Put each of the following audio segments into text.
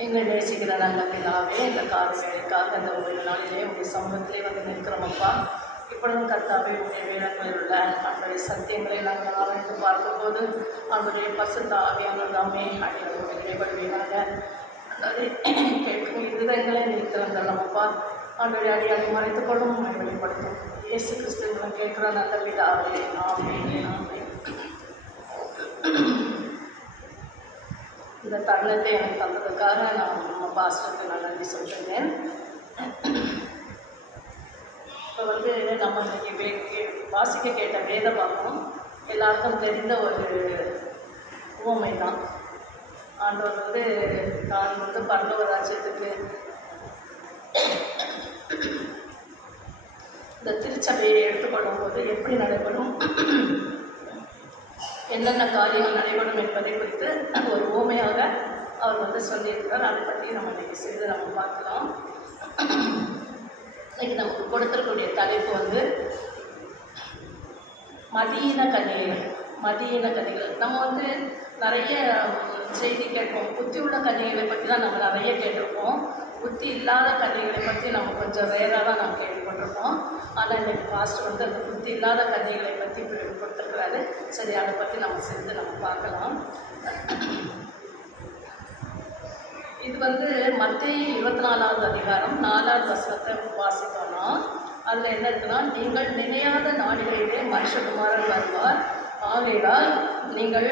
எங்களை நேசிக்கிற நல்ல பிதாவே, இந்த காலை வேலைக்காக அந்த ஒரு நாளிலே உடைய சமூகத்திலே வந்து நிற்கிறோமப்பா. இப்பொழுதும் கர்த்தாவே உடைய வேதங்களில் உள்ள அவருடைய சத்தியங்களை நாங்கள் ஆராய்ந்து பார்க்கும்போது அவருடைய பசுத்த ஆவியானதாமே அடியோடு இடைபடுவீராக. அதை கேட்கும் இருதயங்களை நிற்கிறந்தல்லமப்பா. அவருடைய அடியாரை மறைத்துக் கொள்ளும் வெளிப்படுத்தும் இயேசு கிறிஸ்துவ கேட்கிற நல்ல பிதாவே, ஆமென் ஆமென். இந்த தருணத்தை எனக்கு தந்ததுக்காக நான் நம்ம பாஸ்டருக்கு நான் நன்றி சொல்கிறேன். இப்போ வந்து நம்ம இன்னைக்கு வாசிக்க கேட்ட வேத பாகம் எல்லாருக்கும் தெரிந்த ஒரு உவமை தான். ஆண்டவர் வந்து தான் வந்து பரலோக ராஜ்யத்துக்கு இந்த திருச்சபையை எடுத்துக்கொள்ளும் போது எப்படி நடைபெறும், என்னென்ன காரியங்கள் நடைபெறும் என்பதை குறித்து ஒரு உவமையாக அவர் வந்து சொல்லியிருக்கிறார். அதை பற்றி நம்ம இன்றைக்கி செய்து நம்ம பார்க்கலாம். இன்றைக்கி நமக்கு கொடுத்துருக்கக்கூடிய தலைப்பு வந்து மதியின கன்னிகைகள். மதியின கன்னிகைகள் நம்ம வந்து நிறைய செய்தி கேட்போம். புத்தி உள்ள கன்னிகளை பற்றி தான் நம்ம நிறைய கேட்டிருப்போம். புத்தி இல்லாத கன்னிகளை பற்றி நம்ம கொஞ்சம் ரேராக தான் நம்ம கேள்விப்பட்டிருப்போம். ஆனால் இன்றைக்கு பாஸ்டர் வந்து அந்த புத்தி இல்லாத கன்னிகளை பற்றி கொடுத்துருக்குறாரு. சரி, அதை பற்றி நம்ம சேர்ந்து நம்ம பார்க்கலாம். இது வந்து மத்தேயு 24வது அதிகாரம் 4வது வசனத்தை வாசித்தோம்னா அதில் என்ன இருக்குன்னா, நீங்கள் நினையாத நாடுகளிலே மனுஷகுமாரன் வருவார், ஆகையால் நீங்கள்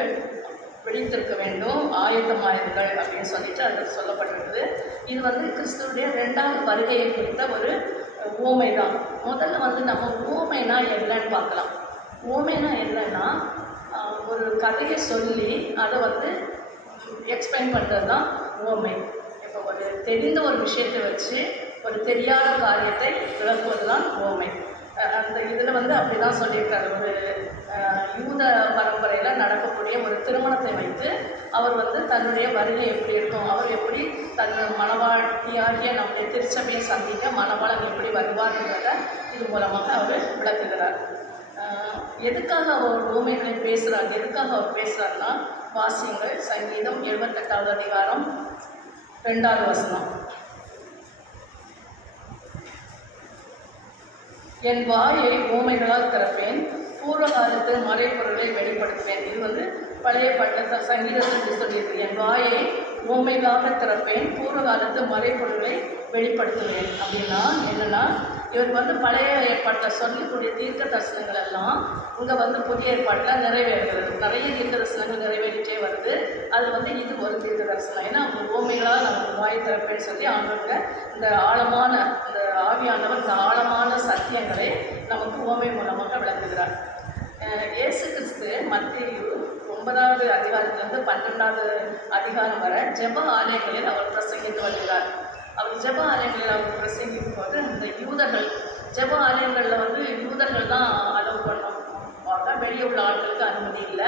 விழித்திருக்க வேண்டும், ஆயத்தமாயிருங்கள் அப்படின்னு சொல்லிட்டு அது சொல்லப்பட்டிருக்குது. இது வந்து கிறிஸ்துவுடைய 2வது வருகையை குறித்த ஒரு உவமை தான். முதல்ல வந்து நம்ம உவமைனா என்னன்னு பார்க்கலாம். உவமைனா என்னன்னா, ஒரு கதையை சொல்லி அதை வந்து எக்ஸ்பிளைன் பண்ணுறது தான் உவமை. இப்போ ஒரு தெரிந்த ஒரு விஷயத்தை வச்சு ஒரு தெரியாத காரியத்தை விளக்குவது தான் உவமை. அந்த இதில் வந்து அப்படி தான் சொல்லியிருக்காரு. ஒரு யூத பரம்பரையில் நடக்கக்கூடிய ஒரு திருமணத்தை வைத்து அவர் வந்து தன்னுடைய வருகை எப்படி இருக்கும், அவர் எப்படி தன் மணவாட்டியாகிய நம்முடைய திருச்சபையை சந்திக்க மணவாளன் எப்படி வருவார்ன்றதை இது மூலமாக அவர் விளக்குகிறார். எதுக்காக அவர் உவமைகளை பேசுகிறார், எதுக்காக அவர் பேசுகிறார்னா, வாசியங்கள் சங்கீதம் 78வது அதிகாரம் 2வது வசனம். என் வாயை ஊமைகளால் திறப்பேன், பூர்வ காலத்து மறைப்பொருளை வெளிப்படுத்துவேன். இது வந்து பழைய பட்ட சங்கீதத்தில் சொல்லியிருக்கு. என் வாயை ஊமைகளாக திறப்பேன், பூர்வ காலத்து மறைப்பொருளை வெளிப்படுத்துவேன். அப்படின்னா என்னென்னா, இவர் வந்து பழைய ஏற்பாட்டில் சொல்லக்கூடிய தீர்க்க தரிசனங்கள் எல்லாம் இங்கே வந்து புதிய ஏற்பாட்டில் நிறைவேறுகிறது. நிறைய தீர்க்க தரிசனங்கள் நிறைவேறிட்டே வருது. அது வந்து இது ஒரு தீர்க்க தரிசனம். ஏன்னா ஓமைகளால் நமக்கு வாய் திறப்பேன்னு சொல்லி அவங்களுக்கு இந்த ஆழமான இந்த ஆவியானவர் இந்த ஆழமான சத்தியங்களை நமக்கு ஓமை மூலமாக விளக்குகிறார். இயேசு கிறிஸ்து மத்தேயு 9வது அதிகாரத்திலிருந்து 12வது அதிகாரம் வரை ஜெப ஆலயங்களில் அவர் பிரசங்கித்து வருகிறார். அவர் ஜெப ஆலயங்களில் அவர் பிரசங்கிக்கும் போது இந்த யூதர்கள் ஜெப ஆலயங்களில் வந்து யூதர்கள் தான் அலோவ் பண்ணுவாங்க, வெளியே உள்ள ஆட்களுக்கு அனுமதி இல்லை.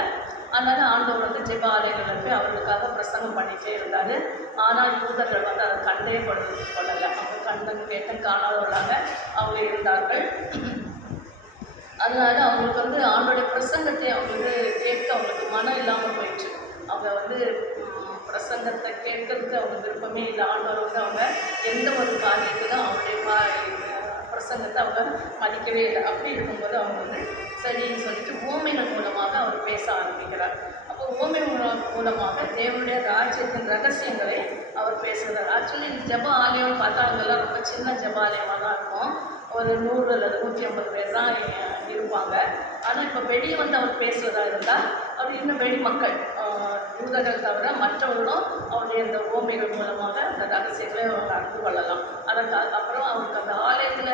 அதனால் ஆண்டவர் வந்து ஜெப ஆலயங்களில் போய் அவர்களுக்காக பிரசங்கம் பண்ணிகிட்டே இருந்தார். ஆனால் யூதர்கள் வந்து அதை கண்டே கொள்ளலை. அவங்க கண்டன் கேட்டன் காணாதவர்களாக அவங்க இருந்தார்கள். அதனால அவங்களுக்கு வந்து ஆண்டோடைய பிரசங்கத்தை அவங்களுக்கு கேட்க அவங்களுக்கு மனம் இல்லாமல் போயிடுச்சு. அவங்க வந்து பிரசங்கத்தை கேட்கறதுக்கு அவங்க விருப்பமே இல்லை. ஆண்டவர் வந்து அவங்க எந்த ஒரு காரியத்துக்கும் அவருடைய பிரசங்கத்தை அவங்க மதிக்கவே இல்லை. அப்படி இருக்கும்போது அவங்க வந்து சரின்னு சொல்லிட்டு ஊமைகள் மூலமாக அவர் பேச ஆரம்பிக்கிறார். அப்போ ஊமை மூலமாக தேவனுடைய ராஜ்யத்தின் ரகசியங்களை அவர் பேசுகிறார். ஆக்சுவலி இந்த ஜெப ஆலயம் பார்த்தா அங்கெல்லாம் ரொம்ப சின்ன ஜெப ஆலயமாக தான் இருக்கும். ஒரு 100 அல்லது 150 பேர் தான் இருப்பாங்க. ஆனால் இப்போ வெளியே வந்து அவர் பேசுவதாக இருந்தால் அவர் இன்னும் வெளி மக்கள் யூதர்கள் தவிர மற்றவர்களும் அவருடைய இந்த ஓமைகள் மூலமாக அந்த ரகசியங்களை அவங்க அறிந்து கொள்ளலாம். அதற்கு அப்புறம் அவருக்கு அந்த ஆலயத்தில்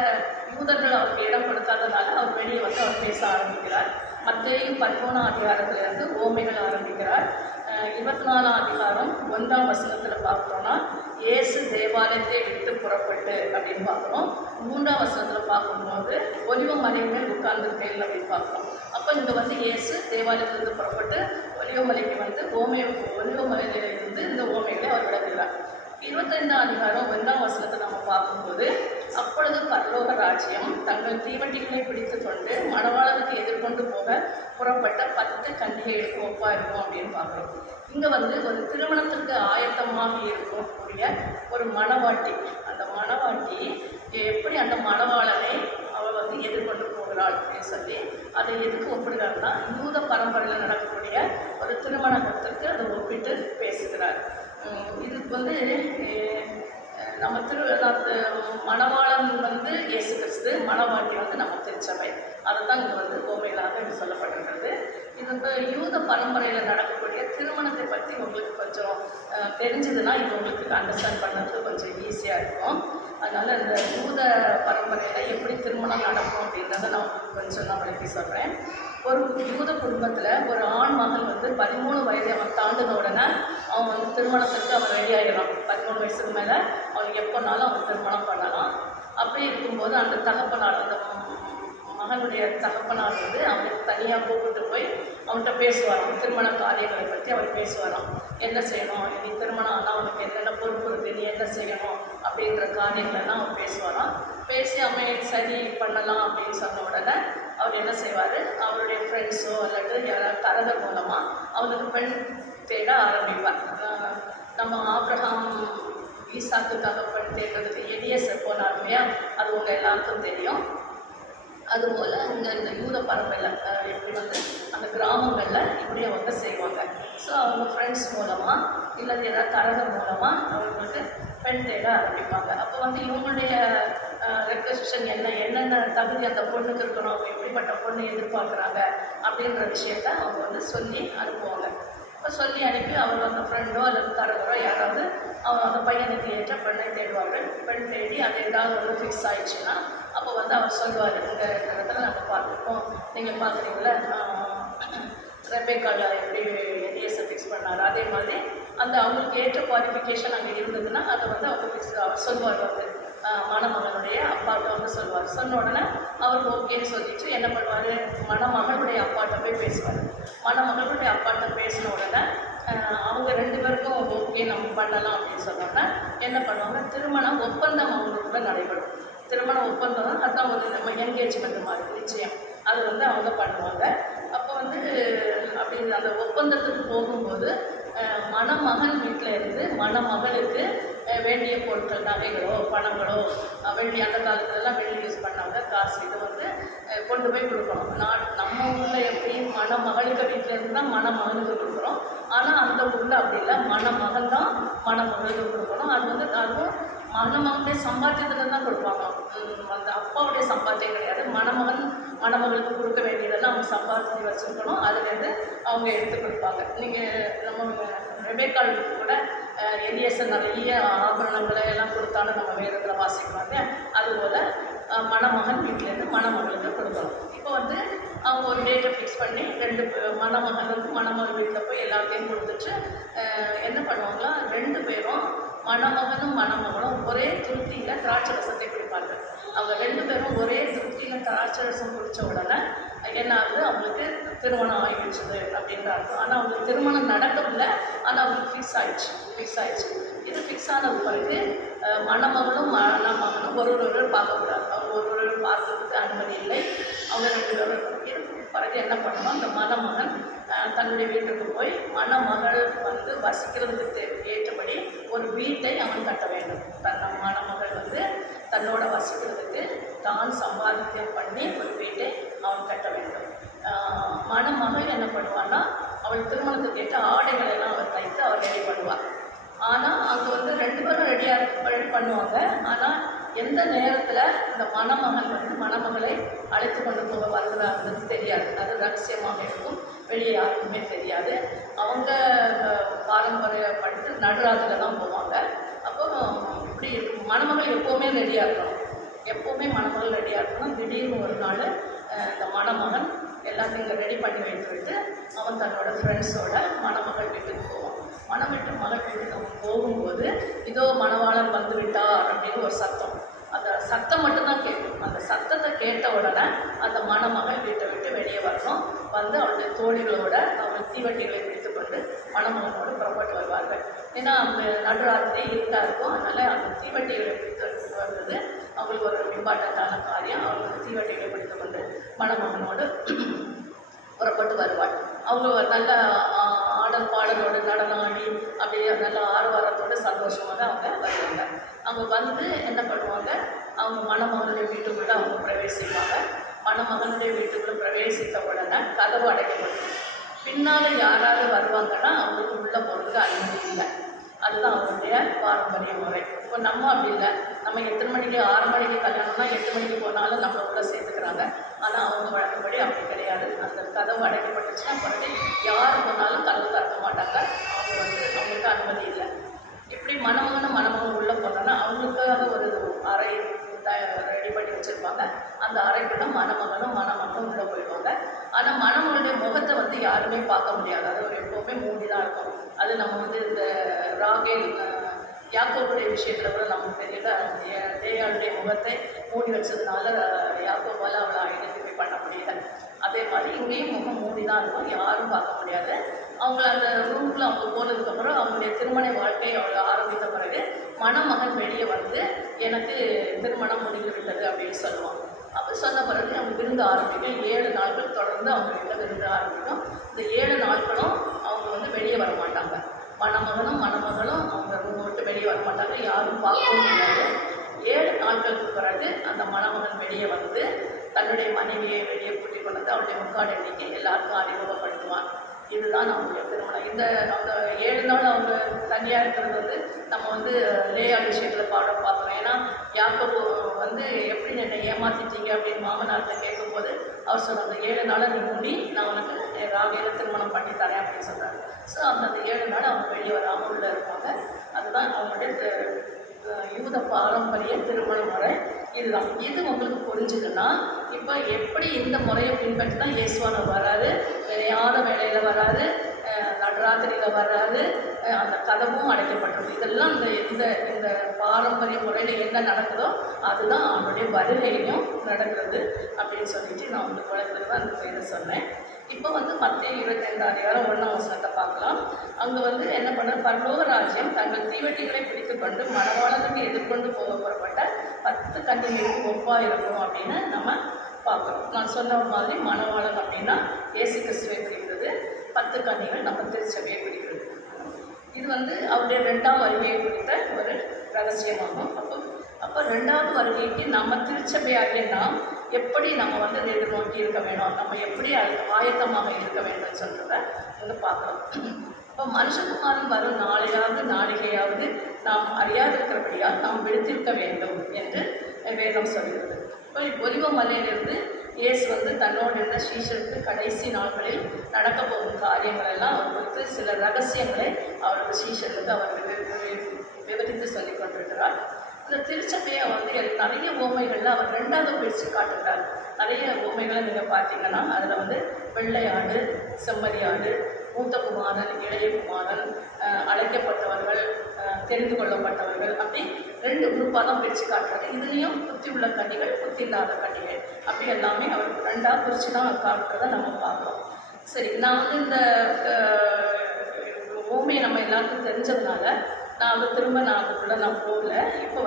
யூதர்கள் அவருக்கு இடம் கொடுக்காதனால அவர் வெளியே வந்து அவர் பேச ஆரம்பிக்கிறார். மத்தேயு 13ஆம் அதிகாரத்திலிருந்து ஓமைகள் ஆரம்பிக்கிறார். 24ஆம் அதிகாரம் 1ஆம் வசனத்தில் பார்க்குறோன்னா இயேசு தேவாலயத்தை விட்டு புறப்பட்டு அப்படின்னு பார்க்குறோம். 3ஆம் வசனத்தில் பார்க்கும்போது ஒலிவ மலை மேல் உட்கார்ந்துருக்கேன் அப்படின்னு பார்க்குறோம். அப்போ இங்கே வந்து இயேசு தேவாலயத்திலிருந்து புறப்பட்டு ஒலிவ மலைக்கு வந்து ஒலிவ மலையிலிருந்து இந்த ஓமைகளை அவர் விளக்குகிறார். 25ஆம் அதிகாரம் 1ஆம் வசனத்தை நம்ம பார்க்கும்போது, அப்பொழுது பரலோக ராஜ்யம் தங்கள் தீவட்டிகளை பிடித்து கொண்டு மணவாளனுக்கு எதிர்கொண்டு போக புறப்பட்ட 10 கன்னிகைகளுக்கு ஒப்பா இருக்கும் அப்படின்னு பார்க்குறோம். இங்கே வந்து ஒரு திருமணத்திற்கு ஆயத்தமாக இருக்கக்கூடிய ஒரு மணவாட்டி, அந்த மணவாட்டி எப்படி அந்த மணவாளனை அவள் வந்து எதிர்கொண்டு போகிறாள் அப்படின்னு சொல்லி அதை எதுக்கு ஒப்பிடுறாருன்னா, யூத பரம்பரையில் நடக்கக்கூடிய ஒரு திருமணத்திற்கு அதை ஒப்பிட்டு பேசுகிறார். இதுக்கு வந்து நம்ம மணவாளன் வந்து இயேசு கிறிஸ்து, மணவாட்டி வந்து நம்ம திருச்சபை. அதை தான் இங்கே வந்து கோமைகளாக இது சொல்லப்பட்டிருக்கிறது. இது இப்போ யூத பரம்பரையில் நடக்கக்கூடிய திருமணத்தை பற்றி உங்களுக்கு கொஞ்சம் தெரிஞ்சதுன்னா இது உங்களுக்கு அண்டர்ஸ்டாண்ட் பண்ணுறதுக்கு கொஞ்சம் ஈஸியாக இருக்கும். அதனால் இந்த யூத பரம்பரையில் எப்படி திருமணம் நடக்கும் அப்படின்றத நான் உங்களுக்கு கொஞ்சம் நான் விளக்கி சொல்கிறேன். ஒரு யூத குடும்பத்தில் ஒரு ஆண் மகன் வந்து 13 வயது அவன் தாண்டின உடனே அவன் வந்து திருமணத்துக்கு அவன் ரெடி ஆகிடலாம். 13 வயசுக்கு மேலே அவனுக்கு எப்போனாலும் அவன் திருமணம் பண்ணலாம். அப்படி இருக்கும்போது அந்த தகப்பனார், அந்த மகனுடைய தகப்பனார் வந்து அவனுக்கு தனியாக கூப்பிட்டு போய் அவன்கிட்ட பேசுவாராம். திருமண காரியங்களை பற்றி அவர் பேசுவாராம். என்ன செய்யணும், நீ திருமணம் ஆனால் அவனுக்கு என்னென்ன பொறுப்பு இருக்குது, நீ என்ன செய்யணும் அப்படின்ற காரியங்களெல்லாம் அவர் பேசுவாராம். பேசி அவன் சரி பண்ணலாம் அப்படின்னு சொன்ன உடனே அவர் என்ன செய்வார், அவருடைய ஃப்ரெண்ட்ஸோ அல்லது யாராவது தரகர் மூலமாக அவனுக்கு பெண் தேட ஆரம்பிப்பார். நம்ம ஆபிரகாம் ஈசாக்குக்காக பெண் தேடுறதுக்கு எலியேசர் போனார் இல்லையா, அது உங்கள் எல்லாருக்கும் தெரியும். அதுபோல் இங்கே இந்த யூத பரம்பரையில் எப்படி வந்து அந்த கிராமங்களில் இப்படி அவங்க செய்வாங்க. ஸோ அவங்க ஃப்ரெண்ட்ஸ் மூலமாக இல்லை ஏதாவது தரகர் மூலமாக அவங்களுக்கு பெண் தேட ஆரம்பிப்பாங்க. அப்போ வந்து இவங்களுடைய ரெக்வெஸ்டிஷன் என்னென்ன தகுதி அந்த பொண்ணுக்கு இருக்கணும், அவங்க எப்படிப்பட்ட பொண்ணு எதிர்பார்க்குறாங்க அப்படின்ற விஷயத்த அவங்க வந்து சொல்லி அனுப்புவாங்க. இப்போ சொல்லி அனுப்பி அவர் அந்த ஃப்ரெண்டோ அல்லது தரகரோ யாராவது அவங்க அந்த பையனுக்கு ஏற்ற பெண்ணை தேடுவார்கள். பெண் தேடி அது ஏதாவது ஒன்று ஃபிக்ஸ் ஆயிடுச்சுன்னா அப்போ வந்து அவர் சொல்லுவார், இந்த இடத்துல நம்ம பார்த்துருக்கோம், நீங்கள் பார்க்குறீங்களா ரெபேக்கால எப்படி எலியேசர் ஃபிக்ஸ் பண்ணார், அதே மாதிரி அந்த அவங்களுக்கு ஏற்ற குவாலிஃபிகேஷன் அங்கே இருந்ததுன்னா அதை வந்து அவங்க ஃபிக்ஸ் அவர் சொல்லுவார். வந்து மணமகனுடைய அப்பாட்ட வந்து சொல்லுவார். சொன்ன உடனே அவருக்கு ஓகேன்னு சொல்லிட்டு என்ன பண்ணுவார், மணமகளுடைய அப்பாட்ட போய் பேசுவார். மணமகளுடைய அப்பாட்ட பேசின உடனே அவங்க 2 பேருக்கும் ஓகே நம்ம பண்ணலாம் அப்படின்னு சொன்னோன்னா என்ன பண்ணுவாங்க, திருமண ஒப்பந்தம் அவங்களுக்குள்ள நடைபெறும். திருமண ஒப்பந்தம் அதுதான் ஒரு நம்ம என்கேஜ்மெண்ட் மாதிரி நிச்சயம் அது வந்து அவங்க பண்ணுவாங்க. அப்போ வந்து அப்படி அந்த ஒப்பந்தத்துக்கு போகும்போது மணமகன் வீட்டில் இருந்து மணமகளுக்கு வேண்டிய பொருட்கள், நகைகளோ பணங்களோ, வெள்ளி, அந்த காலத்துலலாம் வெள்ளி யூஸ் பண்ணாங்க, காசு, இது வந்து கொண்டு போய் கொடுக்கணும். நம்ம ஊரில் எப்படி மணமகளுக்கு வீட்டில் இருந்து தான் மணமகனுக்கு கொடுக்குறோம், ஆனால் அந்த ஊரில் அப்படி இல்லை, மணமகன் தான் மணமகளுக்கு கொடுக்கணும். அது வந்து அதுவும் மணமகனுடைய சம்பாத்தியத்தில் தான் கொடுப்பாங்க. அந்த அப்பாவுடைய சம்பாத்தியம் கிடையாது. மணமகளுக்கு கொடுக்க வேண்டியதெல்லாம் அவங்க சம்பாதிச்சு வச்சுருக்கணும், அதுலேருந்து அவங்க எடுத்து கொடுப்பாங்க. நீங்கள் நம்ம ரெபேக்கால் கூட எலியேசர் நிறைய ஆபரணங்களை எல்லாம் கொடுத்தாலும் நம்ம வேதத்தில் வாசிக்கிறாங்க. அதுபோல் மணமகன் வீட்டிலேருந்து மணமகளுக்கு கொடுக்கணும். இப்போ வந்து அவங்க ஒரு டேட்டை ஃபிக்ஸ் பண்ணி 2 மணமகனுக்கும் மணமகள் வீட்டில் போய் எல்லாத்தையும் கொடுத்துட்டு என்ன பண்ணுவாங்களா, 2 பேரும் மணமகனும் மணமகளும் ஒரே திருப்தியில் திராட்சை ரசத்தை குடிப்பார்கள். அவங்க 2 பேரும் ஒரே திருப்தியில் திராட்சை ரசம் குடித்த உடனே என்ன ஆகுது, அவங்களுக்கு திருமணம் ஆகிடுச்சுது அப்படின்ற அர்த்தம். ஆனால் அவங்களுக்கு திருமணம் நடக்கவில்லை, ஆனால் அவங்களுக்கு ஃபிக்ஸ் ஆயிடுச்சு. இது ஃபிக்ஸ் ஆனது பிறகு மணமகளும் மணமகனும் ஒருவர் பார்க்கக்கூடாது. அவங்க ஒருவர் பார்க்கறதுக்கு அனுமதி இல்லை. அவங்க 2 பேரும் பிறகு என்ன பண்ணணும், அந்த மணமகன் தன்னுடைய வீட்டுக்கு போய் மணமகள் வந்து வசிக்கிறதுக்கு ஏற்றபடி ஒரு வீட்டை அவன் கட்ட வேண்டும். மணமகள் வந்து தன்னோட வசிக்கிறதுக்கு தான் சம்பாதிக்கம் பண்ணி ஒரு வீட்டை அவன் கட்ட வேண்டும். மணமகள் என்ன பண்ணுவான்னா, அவள் திருமணத்துக்கு ஏற்ற ஆடைகள் எல்லாம் அவள் தைத்து அவள் ரெடி பண்ணுவாள். ஆனால் அங்கே வந்து 2 பேரும் ரெடி பண்ணுவாங்க. ஆனால் எந்த நேரத்தில் இந்த மணமகன் வந்து மணமகளை அழைத்து கொண்டு போக வருகிறாங்கிறது தெரியாது. அது ரகசியமாக இருக்கும், வெளியே யாருக்குமே தெரியாது. அவங்க பாரம்பரியப்பட்டு நடுராத்தில் தான் போவாங்க. அப்போ இப்படி மணமகள் எப்போவுமே ரெடியாக இருக்கணும். திடீர்னு ஒரு நாள் இந்த மணமகன் எல்லாத்தையும் இங்கே ரெடி பண்ணி வைத்துவிட்டு அவன் தன்னோட ஃப்ரெண்ட்ஸோட மணமகள் வீட்டுக்கு போவான். மகள் வீட்டுக்கு அவன் போகும்போது இதோ மணவாளன் வந்து விட்டார் அப்படின்னு ஒரு சத்தம். அந்த சத்தம் மட்டும்தான் கேட்கும். அந்த சத்தத்தை கேட்ட உடனே அந்த மணமகள் வீட்டை விட்டு வெளியே வரணும். வந்து அவளுடைய தோழிகளோட அவள் தீவட்டிகளை பிடித்து கொண்டு மணமகனோடு புறப்பட்டு வருவார்கள். ஏன்னா அவங்க நடுராத்திரி இருட்டாக இருக்கும். அதனால் அந்த தீவட்டிகளை பிடித்து வந்தது அவங்களுக்கு ஒரு இம்பார்ட்டண்ட்டான காரியம். அவங்களுக்கு தீவட்டிகளை பிடித்து கொண்டு மணமகனோடு புறப்பட்டு வருவாள். அவங்க நல்ல ஆடல் பாடலோடு நடனம் ஆடி அப்படியே நல்ல ஆரவாரத்தோடு சந்தோஷமாக அவங்க வருவாங்க. அவங்க வந்து என்ன பண்ணுவாங்க, அவங்க மணமகனுடைய வீட்டுக்குள்ளே அவங்க பிரவேசிப்பாங்க. மணமகனுடைய வீட்டுக்குள்ளே பிரவேசித்த உடனே கதவு அடைக்கப்படும். பின்னால் யாராவது வருவாங்கன்னா அவங்களுக்கு உள்ளே போகிறதுக்கு அனுமதி இல்லை. அதுதான் அவருடைய பாரம்பரிய முறை. இப்போ நம்ம அப்படி இல்லை. நம்ம எத்தனை மணிக்கு 6 மணிக்கு கல்யாணம்னா 8 மணிக்கு போனாலும் நம்ம உள்ள சேர்த்துக்கிறாங்க. ஆனால் அவங்க வழக்கப்படி அப்படி கிடையாது. அந்த கதவு அடைக்கப்பட்டுச்சுன்னா பிறகு யார் போனாலும் கதவு திறக்க மாட்டாங்க. அவங்க அவங்களுக்கு அனுமதி இல்லை. இப்படி மணமகனும் உள்ளே போனோன்னா அவங்களுக்காக ஒரு அறை ரெடி பண்ணி வச்சுருப்பாங்க. அந்த அறைக்குள்ள மணமகனும் உள்ளே போயிடுவாங்க. ஆனால் மணமகனுடைய முகத்தை யாருமே பார்க்க முடியாது. அது எப்போவுமே மூடி தான் இருக்கும். அது நம்ம இந்த ராகேல் யாக்கோபுடைய விஷயத்தில் கூட நமக்கு தெரியல. லேயாளுடைய முகத்தை மூடி வச்சதுனால யாக்கோபால் அவளை ஐடென்டிஃபை பண்ண முடியல. அதே மாதிரி இங்கேயும் முகம் மூடி தான் இருக்கும். யாரும் பார்க்க முடியாது. அவங்க அந்த ரூம்குள்ளே அவங்க போனதுக்கப்புறம் அவங்களுடைய திருமண வாழ்க்கையை அவங்க ஆரம்பித்த பிறகு மணமகன் வெளியே வந்து எனக்கு திருமணம் முடிந்து விட்டது அப்படின்னு சொல்லுவான். அப்போ சொன்ன பிறகு அவங்க விருந்து ஆரம்பிக்கும். 7 நாட்கள் தொடர்ந்து அவங்க வீட்டில் விருந்து ஆரம்பிக்கும். இந்த 7 நாட்களும் அவங்க வெளியே வர மாட்டாங்க. மணமகனும் அவங்க ரூம் விட்டு வெளியே வர மாட்டாங்க. யாரும் பார்க்கவும் முடியாது. 7 நாட்களுக்கு பிறகு அந்த மணமகன் வெளியே வந்து தன்னுடைய மனைவியை வெளியே கூட்டிக் கொண்டு வந்து அவருடைய முக்காடு எண்ணிக்கை எல்லாருக்கும் அறிமுகப்படுத்துவான். இதுதான் நம்மளுடைய திருமணம். அந்த 7 நாள் அவங்க தனியாக இருக்கிறது நம்ம லேயா விஷயத்தில் பார்க்குறோம். ஏன்னா யாக்கோபு எப்படி என்னை ஏமாத்திட்டீங்க அப்படின்னு மாமனார்கிட்ட கேட்கும்போது அவர் சொன்னாங்க, 7 நாளை நீ மூடி நான் உனக்கு ராகேல திருமணம் பண்ணி தரேன் அப்படின்னு சொல்கிறாங்க. ஸோ அந்த 7 நாள் அவங்க வெளியே வராமல் உள்ள இருப்பாங்க. அதுதான் அவங்களுடைய யூத பாரம்பரிய திருமண முறை. இதுதான். இது உங்களுக்கு புரிஞ்சுதுன்னா இப்போ எப்படி இந்த முறையை பின்பற்றி தான் இயேசுவானவர் வராரு. நிலையான வேலையில் வராரு, நடுராத்திரியில் வராரு, அந்த கதவும் அடைக்கப்பட்டிருக்கு. இதெல்லாம் இந்த பாரம்பரிய முறையில் என்ன நடக்குதோ அதுதான் அவனுடைய வருகையும் நடக்கிறது அப்படின்னு சொல்லிட்டு நான் உங்களுக்கு வளர்க்குறது தான் அந்த இதை சொன்னேன். இப்போ மத்தேயு 22:1 பார்க்கலாம். அங்கே என்ன பண்ண, பரலோக ராஜ்யம் தங்கள் தீவட்டிகளை பிடித்து கொண்டு மணவாளனுக்கு எதிர்கொண்டு போக புறப்பட்ட 10 கன்னிகைகளுக்கு ஒப்பாக இருக்கும் அப்படின்னு நம்ம பார்க்குறோம். நான் சொன்ன மாதிரி மணவாளன் அப்படின்னா இயேசு கிறிஸ்துவை குறிக்கிறது, 10 கன்னிகள் நம்ம திருச்சபையை குறிக்கிறது. இது அவருடைய 2ஆம் வருகையை குறித்த ஒரு ரகசியமாகும். அப்போ 2வது வருகைக்கு நம்ம திருச்சபையாகவே நாம் எப்படி நம்ம எதிர்நோக்கி இருக்க வேணும், நம்ம எப்படி ஆயத்தமாக இருக்க வேண்டும் சொல்கிறத பார்க்குறோம். இப்போ மனுஷகுமாரன் வரும் நாளிகையாவது நாம் அறியாதிருக்கிறபடியால் நாம் விடுத்திருக்க வேண்டும் என்று வேதம் சொல்கிறது. இப்போ ஒலிவ மலையிலிருந்து இயேசு தன்னோடு இருந்த சீஷருக்கு கடைசி நாட்களில் நடக்க போகும் காரியங்கள் எல்லாம் அவர் குறித்து சில ரகசியங்களை அவரது சீஷருக்கு அவர் விவரித்து சொல்லி கொண்டிருக்கிறார். இந்த திருச்சபையை நிறைய ஓமைகளில் அவர் 2வது பிரித்து காட்டுகிறார். நிறைய ஓமைகளை நீங்கள் பார்த்தீங்கன்னா அதில் வெள்ளையாடு, செம்மறியாடு, மூத்த குமாரன், இளைய குமாரன், அழைக்கப்பட்டவர்கள், தெரிந்து கொள்ளப்பட்டவர்கள், அப்படி 2 குரூப்பாக தான் பிரித்து காட்டுறாரு. இதுலேயும் புத்தி உள்ள கன்னிகள், புத்தி இல்லாத கன்னிகள், அப்படி எல்லாமே அவர் 2ஆக பிரித்து தான் காட்டுறதை நம்ம பார்க்குறோம். சரி, நான் இந்த ஓமையை நம்ம எல்லாருக்கும் தெரிஞ்சதுனால நான் திரும்ப அதுக்குள்ளே நான் போகல. இப்போ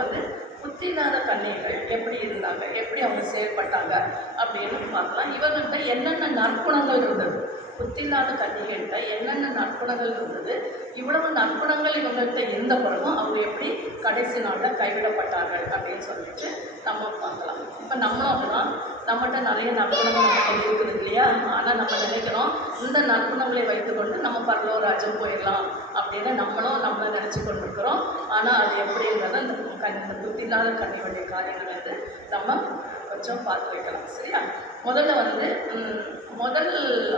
புத்தி இல்லாத கன்னிகள் எப்படி இருந்தாங்க, எப்படி அவங்க செயல்பட்டாங்க அப்படின்னு பார்க்கலாம். இவங்கள்ட்ட என்னென்ன நற்குணங்கள் இருந்தது, புத்தி இல்லாத கன்னிகள்கிட்ட என்னென்ன நற்குணங்கள் இருந்தது, இவ்வளவு நற்குணங்கள் இவங்கள்ட்ட இருந்த பிறகும் அவங்க எப்படி கடைசி நாளில் கைவிடப்பட்டார்கள் அப்படின்னு சொல்லிட்டு நம்ம பார்க்கலாம். இப்போ நம்மளும் அப்படிலாம் நம்மகிட்ட நிறைய நற்குணங்கள் இருக்குது இல்லையா? ஆனால் நம்ம நினைக்கிறோம் இந்த நற்குணங்களை வைத்துக்கொண்டு நம்ம பரலோகராஜ்யம் போயிடலாம் அப்படின்னு நம்மளை நினச்சி கொண்டிருக்கிறோம். ஆனால் அது எப்படின்றத இந்த புத்தி இல்லாத கன்னிகளுடைய காரியங்கள் நம்ம கொஞ்சம் பார்த்து வைக்கலாம். சரியா? முதல்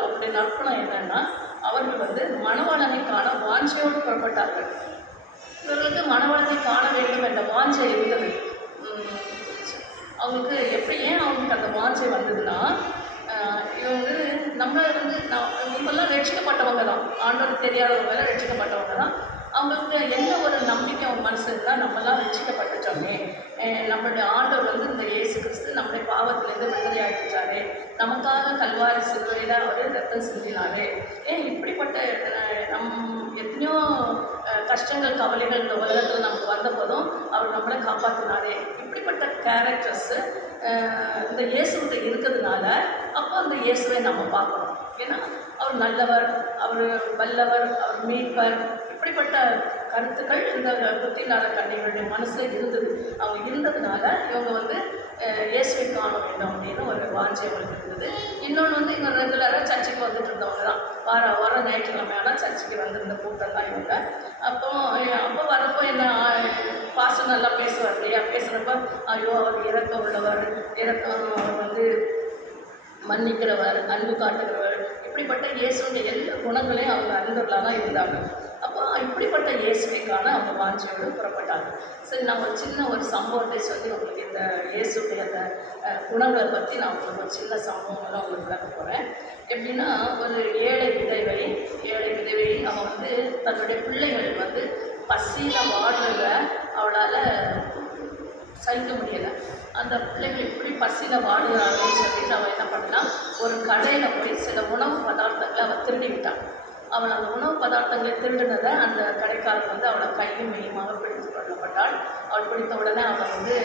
அப்படி நற்குணம் என்னன்னா, அவர்கள் மணவாளனை காண வாஞ்சையோடு புறப்பட்டார்கள். இவர்களுக்கு மணவாளனை காண வேண்டும் என்ற வாஞ்சை இருந்தது. அவங்களுக்கு ஏன் அவங்களுக்கு அந்த வாஞ்சை வந்ததுன்னா, இவங்க நம்ம இவங்கெல்லாம் ரட்சிக்கப்பட்டவங்க தான், ஆண்டவர் தெரியாதவங்க ரட்சிக்கப்பட்டவங்க தான். அவங்களுக்கு என்ன ஒரு நம்பிக்கை அவங்க மனசு இருந்தால் நம்மளாம் ரட்சிக்கப்பட்டுட்டோமே, நம்மளுடைய ஆண்டவர் இந்த இயேசு கிறிஸ்து நம்முடைய பாவத்திலேருந்து விடுதலை ஆகிட்டாரு, நமக்காக கல்வாரி சிலுவையில் அவர் ரத்தம் சிந்தினாரு, இப்படிப்பட்ட எத்தனையோ கஷ்டங்கள் கவலைகள் இந்த உலகத்தில் நமக்கு வந்த போதும் அவர் நம்மளை காப்பாற்றினாரே. இப்படிப்பட்ட கேரக்டர்ஸு இந்த இயேசுகிட்ட இருக்கிறதுனால அப்போ அந்த இயேசுவை நம்ம பார்க்கணும். ஏன்னா அவர் நல்லவர், அவர் வல்லவர், அவர் மீட்பர், இப்படிப்பட்ட கருத்துக்கள் இந்த புத்தியில்லாத கன்னிகளுடைய மனசில் இருந்தது. அவங்க இருந்ததுனால இவங்க வந்து இயேசுவை காண வேண்டும் அப்படின்னு ஒரு வாஞ்சை அவங்களுக்கு இருந்தது. இன்னொன்று வந்து இன்னும் ரெகுலராக சர்ச்சுக்கு வந்துட்டு இருந்தவங்க தான். வாரம் ஞாயிற்றுக்கிழமையான சர்ச்சுக்கு வந்திருந்த கூட்டம் தான் இவங்க. அப்போ வரப்போ என்ன பாஸ்டர் நல்லா பேசுவார் இல்லையா? பேசுகிறப்ப ஐயோ அவர் இரக்கம் உள்ளவர், அவர் வந்து மன்னிக்கிறவர், அன்பு காட்டுகிறவர், இப்படிப்பட்ட இயேசுடைய எல்லா குணங்களையும் அவங்க அறிந்தவர்களாக தான் இருந்தாங்க. அப்போ இப்படிப்பட்ட இயேசுவைக்கான அவங்க வாஞ்சியோடு புறப்பட்டாங்க. சரி, நான் ஒரு சின்ன ஒரு சம்பவத்தை சொல்லி உங்களுக்கு இந்த இயேசுடைய அந்த குணங்களை பற்றி நான் உங்களுக்கு ஒரு சின்ன சம்பவங்களை உங்களுக்கு விளக்க போகிறேன். எப்படின்னா, ஒரு ஏழை விதவை அவன் வந்து தன்னுடைய பிள்ளைகள் வந்து பசியில் வாடுறத அவளால் சகிக்க முடியலை. அந்த பிள்ளைகள் இப்படி பசியில் வாடுகிறாங்கன்னு சொல்லிட்டு அவன் என்ன பண்ணா, ஒரு கடையில் போய் சில உணவு பதார்த்தங்களை அவள் திருடி விட்டான். அவள் அந்த உணவு பதார்த்தங்களை திருடினதை அந்த கடைக்காரர் வந்து அவளை கையும் மெய்யுமாக பிடித்து கொள்ளப்பட்டாள். அவள் பிடித்த உடனே அவளை வந்து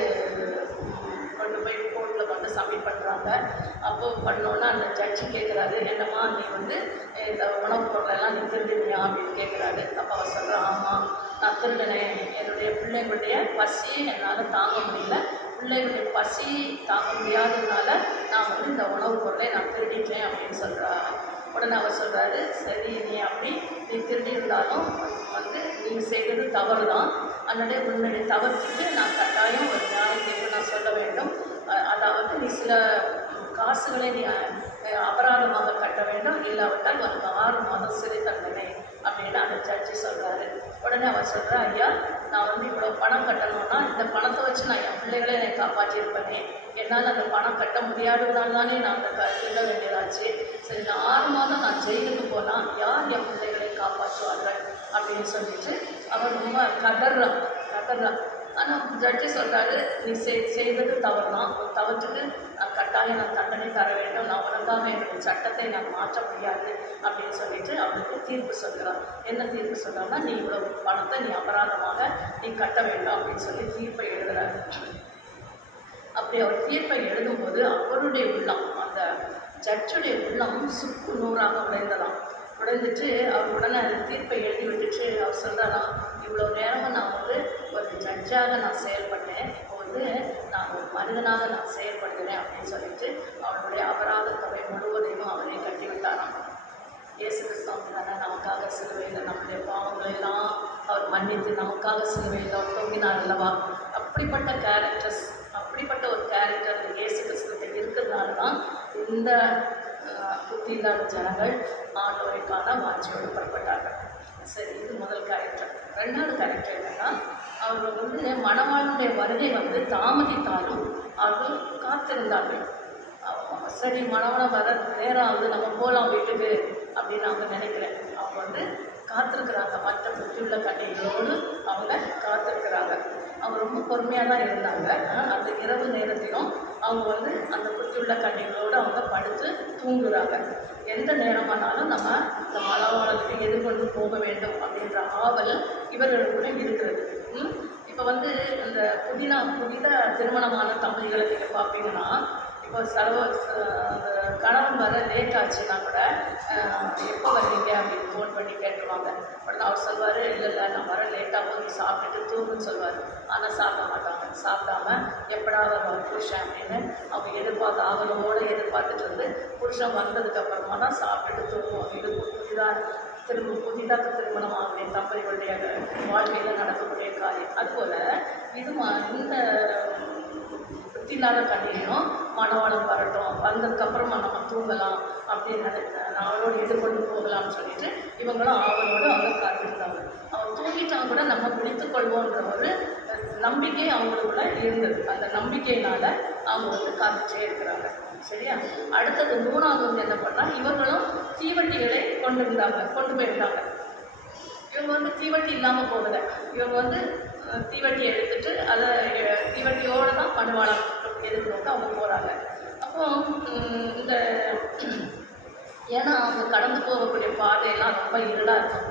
கொண்டு போய் கோர்ட்டில் வந்து சப்மிட் பண்ணுறாங்க. அப்போது பண்ணோன்னா அந்த ஜட்ஜி கேட்குறாரு, என்னம்மா நீ வந்து இந்த உணவுப் பொருளெல்லாம் நீ திருடினியா அப்படின்னு கேட்குறாரு. அப்போ அவள் சொல்கிறான், ஆமாம் நான் திருடினேன், என்னுடைய பிள்ளைகளுடைய பசியை என்னால் தாங்க முடியல, பிள்ளைகளுடைய பசி தாங்க முடியாததுனால நான் வந்து இந்த உணவுப் பொருளை நான் திருடிட்டேன் அப்படின்னு சொல்கிறா. உடனே அவர் சொல்கிறாரு, சரி நீ திருடி இருந்தாலும் வந்து நீ செய்கிறது தவறு தான். அதனுடைய உன்னுடைய தவறுக்கு நான் கட்டாயம் ஒரு நியாயத்தை நான் சொல்ல வேண்டும். அதாவது நீ சில காசுகளை நீ அபராதமாக கட்ட வேண்டும், இல்லாவிட்டால் உனக்கு 6 மாதம் சிறை தண்டனை அப்படின்னு அந்த ஜட்ஜி சொல்கிறாரு. உடனே அவர் சொல்கிறா, ஐயா நான் வந்து இவ்வளோ பணம் கட்டணும்னா இந்த பணத்தை வச்சு நான் என் பிள்ளைகளை என்னை காப்பாற்றியிருப்பேனே, என்னால் அந்த பணம் கட்ட முடியாததுனால தானே நான் அந்த திருட வேண்டியதாச்சு. சரி, நான் 6 மாதம் நான் ஜெயிலுக்கு போனால் யார் என் பிள்ளைகளை காப்பாற்றுவார்கள் அப்படின்னு சொல்லிட்டு அவர் ரொம்ப கதறான். ஆனால் ஜட்ஜி சொல்கிறாரு, நீ செய்தது தவறு தான், ஒரு தவற்றுக்கு நான் கட்டாயம் நான் தண்டனை தர வேண்டும், நான் உனக்காக என்னுடைய சட்டத்தை நான் மாற்ற முடியாது அப்படின்னு சொல்லிட்டு அவளுக்கு தீர்ப்பு சொல்கிறார். என்ன தீர்ப்பு சொல்கிறாங்கன்னா, நீ இவ்வளோ பணத்தை நீ அபராதமாக நீ கட்ட வேண்டும் அப்படின்னு சொல்லி தீர்ப்பை எழுதுகிறார். அப்படி அவர் தீர்ப்பை எழுதும்போது அவருடைய உள்ளம், அந்த ஜட்ஜுடைய உள்ளம் சுக்கு நூறாக உடைந்துட்டு அவர் உடனே அந்த தீர்ப்பை எழுதி விட்டுட்டு அவர் சொல்கிறாராம், இவ்வளோ நேரமாக நான் வந்து ஒரு ஜட்ஜாக நான் செயல்பட்டேன், இப்போ வந்து நான் ஒரு மனிதனாக நான் செயல்படுகிறேன் அப்படின்னு சொல்லிட்டு அவனுடைய அபராத தொகை முழுவதையும் அவரை கட்டிவிட்டாராம். இயேசு கிறிஸ்து தானே நமக்காக சிலுவையில் நம்முடைய பாவங்களெல்லாம் அவர் மன்னித்து நமக்காக சிலுவையில் தொங்கினார் அல்லவா? அப்படிப்பட்ட கேரக்டர்ஸ், அப்படிப்பட்ட ஒரு கேரக்டர் இயேசு கிறிஸ்துவிட்ட இருக்கிறதுனால தான் இந்த புத்தி இல்லாத ஜனங்கள் ஆண்டவரைக்கான வாஞ்சியோடு புறப்பட்டார்கள். சரி, இது முதல் கேரக்டர். 2வது கேரக்டர் என்னன்னா, அவர்கள் வந்து மணவாளனுடைய வருகை வந்து தாமதித்தாலும் அவர்கள் காத்திருந்தார்கள். சரி, மணவாளன் வர நேரம் ஆகுது, நம்ம போகலாம் வீட்டுக்கு அப்படின்னு அவங்க நினைக்கிறேன். அவங்க வந்து காத்திருக்கிறாங்க, மற்ற புத்தியுள்ள கன்னிகளோடு அவங்க காத்திருக்கிறாங்க. அவங்க ரொம்ப பொறுமையாக தான் இருந்தாங்க. அந்த இரவு நேரத்திலும் அவங்க வந்து அந்த புத்தியுள்ள கன்னிகளோடு அவங்க படுத்து தூங்குறாங்க. எந்த நேரமானாலும் நம்ம இந்த மணவாளனுக்கு எதிர்கொண்டு போக வேண்டும் அப்படின்ற ஆவல் இவர்களுக்குள்ளே இருக்கிறது. இப்போ வந்து இந்த புதித திருமணமான தம்பதிகளை நீங்கள் பார்ப்பீங்கன்னா, இப்போ கணவன் வர லேட் ஆச்சுன்னா கூட எப்போ வருவீங்க அப்படின்னு ஃபோன் பண்ணி கேட்டுருவாங்க. உடனே அவர் சொல்வார், இல்லை நான் வர லேட்டாக போய் சாப்பிட்டுட்டு தூங்குன்னு சொல்வார். ஆனால் சாப்பிட மாட்டாங்க. சாப்பிடாம எப்படா வரும் புருஷன் அப்படின்னு அவங்க ஆவலோடு எதிர்பார்த்துட்டு இருந்து புருஷன் வந்ததுக்கப்புறமா தான் சாப்பிட்டுட்டு தூங்குவாங்க. இது புதிதாக திருமணம் ஆகிய தம்பதிகளுடைய வாழ்க்கையில் நடக்கக்கூடிய காரியம். அதுபோல் இந்த புத்தியில்லாத கன்னியும் மணவாளன் வரட்டும், வந்ததுக்கப்புறமா நம்ம தூங்கலாம் அப்படின்னு நான் அவளோடு எதிர்கொண்டு போகலாம்னு சொல்லிட்டு இவங்களும் அவளோடு அவங்க காத்திருந்தாங்க. அவன் தூங்கிட்டாங்க கூட நம்ம பிடித்துக் கொள்வோன்ற ஒரு நம்பிக்கை அவங்களுக்குள்ள இருந்தது. அந்த நம்பிக்கையினால அவங்க வந்து காத்துட்டே இருக்கிறாங்க. சரியா? அடுத்தது 3வது வந்து என்ன பண்ணால், இவங்களும் தீவட்டிகளை கொண்டு போயிருந்தாங்க. இவங்க வந்து தீவட்டி இல்லாமல் போகலை. இவங்க வந்து தீவட்டி எடுத்துட்டு அதை தீவட்டியோடு தான் மணவாளன் எதிர்நோக்க அவங்க போகிறாங்க. அப்போ ஏன்னா அவங்க கடந்து போகக்கூடிய பாதையெல்லாம் ரொம்ப இருளாக இருக்கும்.